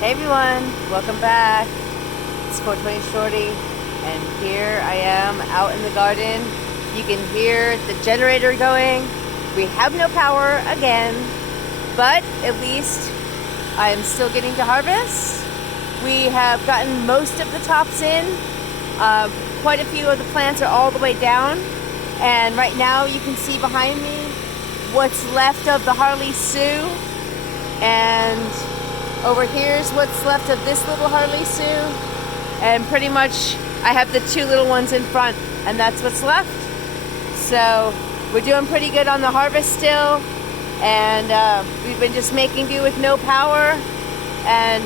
Hey everyone, welcome back. It's 420 Shorty, and here I am out in the garden. You can hear the generator going. We have no power again, but at least I'm still getting to harvest. We have gotten most of the tops in. Quite a few of the plants are all the way down, and right now you can see behind me what's left of the Harle-tsu, and over here's what's left of this little Harle-tsu, and pretty much I have the two little ones in front, and that's what's left. So we're doing pretty good on the harvest still, and we've been just making do with no power, and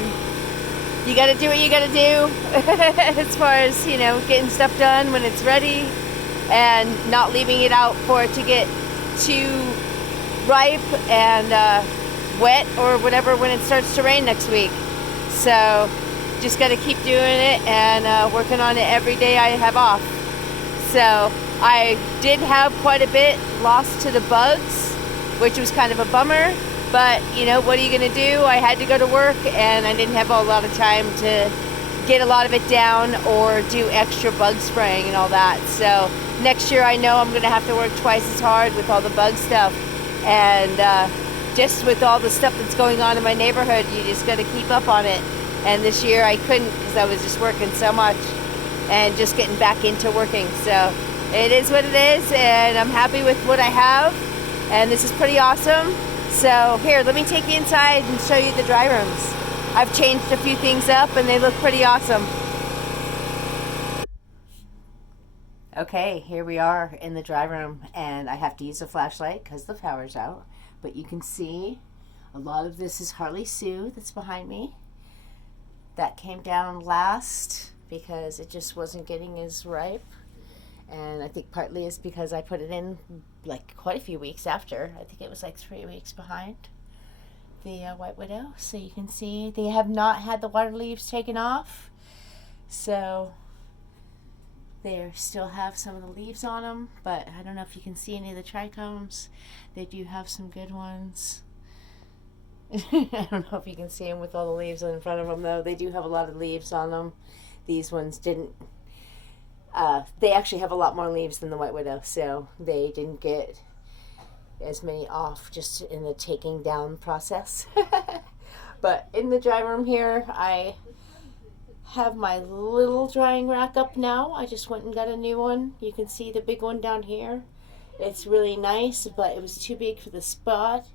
you gotta do what you gotta do as far as, you know, getting stuff done when it's ready and not leaving it out for it to get too ripe and wet or whatever when it starts to rain next week. So just got to keep doing it and working on it every day I have off. So I did have quite a bit lost to the bugs, which was kind of a bummer, but you know, what are you going to do? I had to go to work and I didn't have a lot of time to get a lot of it down or do extra bug spraying and all that. So next year I know I'm going to have to work twice as hard with all the bug stuff, and just with all the stuff that's going on in my neighborhood, you just got to keep up on it. And this year I couldn't because I was just working so much and just getting back into working. So it is what it is, and I'm happy with what I have, and this is pretty awesome. So here, let me take you inside and show you the dry rooms. I've changed a few things up and they look pretty awesome. Okay, here we are in the dry room, and I have to use a flashlight because the power's out. But you can see a lot of this is Harle-tsu that's behind me. That came down last because it just wasn't getting as ripe. And I think partly is because I put it in like quite a few weeks after. I think it was like 3 weeks behind the White Widow. So you can see they have not had the water leaves taken off. So they still have some of the leaves on them, but I don't know if you can see any of the trichomes. They do have some good ones. I don't know if you can see them with all the leaves in front of them, though. They do have a lot of leaves on them. These ones didn't. They actually have a lot more leaves than the White Widow, so they didn't get as many off just in the taking down process. But in the dry room here, I have my little drying rack up now. I just went and got a new one. You can see the big one down here. It's really nice, but it was too big for the spot,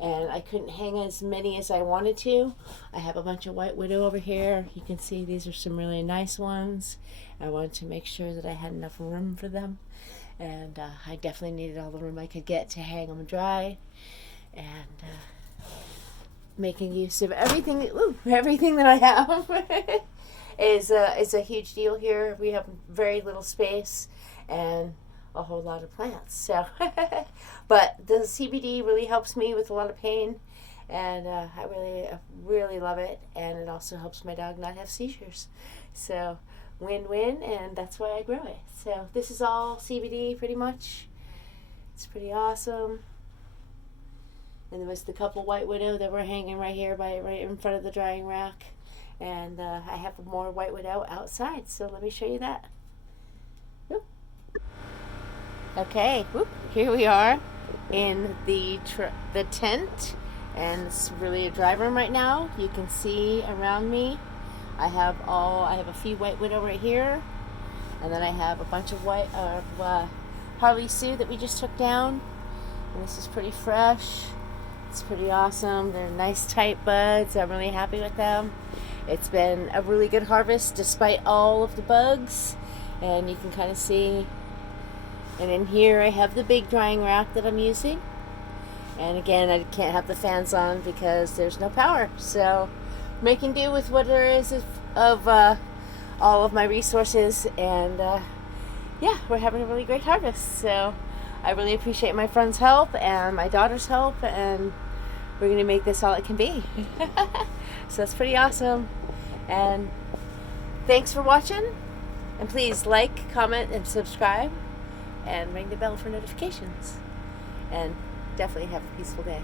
and I couldn't hang as many as I wanted to. I have a bunch of White Widow over here. You can see these are some really nice ones. I wanted to make sure that I had enough room for them, and I definitely needed all the room I could get to hang them dry, and making use of everything that I have. is a huge deal here. We have very little space and a whole lot of plants. So, but the CBD really helps me with a lot of pain, and I really love it. And it also helps my dog not have seizures. So, win-win, and that's why I grow it. So this is all CBD pretty much. It's pretty awesome. And there was the couple White Widow that were hanging right here right in front of the drying rack. And I have more White Widow outside, so let me show you that. Whoop. Okay, whoop. Here we are in the tent, and it's really a dry room right now. You can see around me, I have a few White Widow right here, and then I have a bunch of Harle-tsu that we just took down, and this is pretty fresh. It's pretty awesome. They're nice tight buds. I'm really happy with them. It's been a really good harvest despite all of the bugs, and you can kind of see. And in here I have the big drying rack that I'm using, and again I can't have the fans on because there's no power, so making do with what there is of all of my resources, and yeah, we're having a really great harvest. So I really appreciate my friend's help and my daughter's help, and we're going to make this all it can be. So that's pretty awesome. And thanks for watching. And please like, comment, and subscribe. And ring the bell for notifications. And definitely have a peaceful day.